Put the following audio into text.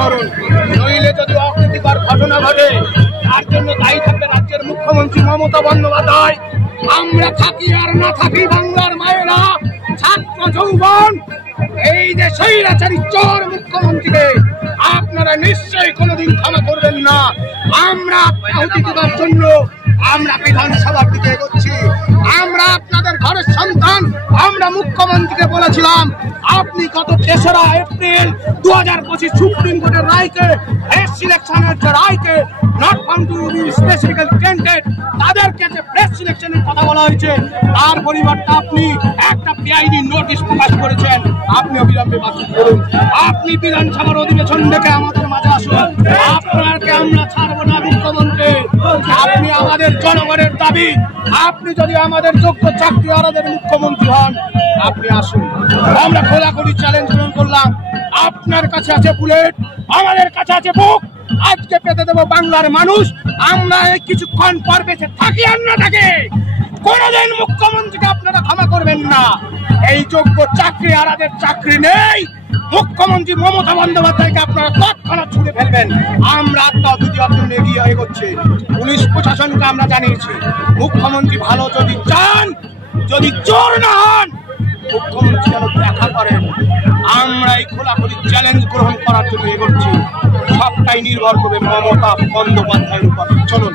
করুন, নইলে যদি অপ্রীতিকর ঘটনা ঘটে তার জন্য দায়ী থাকবে রাজ্যের মুখ্যমন্ত্রী মমতা বন্দ্যোপাধ্যায়। আমরা থাকি আর না থাকি, বাংলার মায়েরা, ছাত্র যৌবন, এই যে স্বৈরাচারী চোর মুখ্যমন্ত্রীকে আপনারা নিশ্চয়ই কোনোদিন ক্ষমা করবেন না। আমরা আহুতি দেওয়ার জন্য আমরা বিধানসভার দিকে এগোচ্ছি। আমরা আপনাদের ঘরের সন্তান। আমরা মুখ্যমন্ত্রীকে বলেছিলাম, আপনি গত 3রা এপ্রিল 2025 সুপ্রিম কোর্টের রায়কে, ফ্রেশ সিলেকশনের যে রায়কে, not found to be specifically tainted, তাদেরকে যে ফ্রেশ সিলেকশনের কথা বলা হয়েছে তার পরিবর্তে আপনি একটা পিআইডি নোটিশ প্রকাশ করেছেন। আপনি অবিলম্বে বাতিল করুন। আপনি বিধানসভার অধিবেশন ডেকে আমাদের মাঝে আসুন। আপনাকে আমরা ছাড়বো না মুখ্যমন্ত্রী। আপনি আমাদের জনগণের দাবি, আপনি যদি আমাদের যোগ্য চাকরিহারাদের মুখ্যমন্ত্রী হন আপনি আসুন। আমরা খোলাখুলি চ্যালেঞ্জ গ্রহণ করলাম। আপনার কাছে আছে বুলেট, আমাদের কাছে আছে বুক। আজকে পেতে দেবো বাংলার মানুষ। আমরা কিছুক্ষণ পর বেঁচে থাকি আর না থাকে, কোনদিন মুখ্যমন্ত্রীকে আপনারা ক্ষমা করবেন না। এই যোগ্য চাকরিহারাদের চাকরি নেই। মুখ্যমন্ত্রী মমতা বন্দ্যোপাধ্যায়কে আপনারা তৎক্ষণাৎ ছুঁড়ে ফেলবেন। আমরা আত্মহত্যার জন্য এগিয়ে এগোচ্ছি। পুলিশ প্রশাসনকে আমরা জানিয়েছি, মুখ্যমন্ত্রী ভালো যদি চান, যদি চোর না হন, মুখ্যমন্ত্রী যেন দেখা করেন। আমরা এই খোলাখুলি চ্যালেঞ্জ গ্রহণ করার জন্য এগোচ্ছি। সবটাই নির্ভর করবে মমতা বন্দ্যোপাধ্যায়ের উপর। চলুন।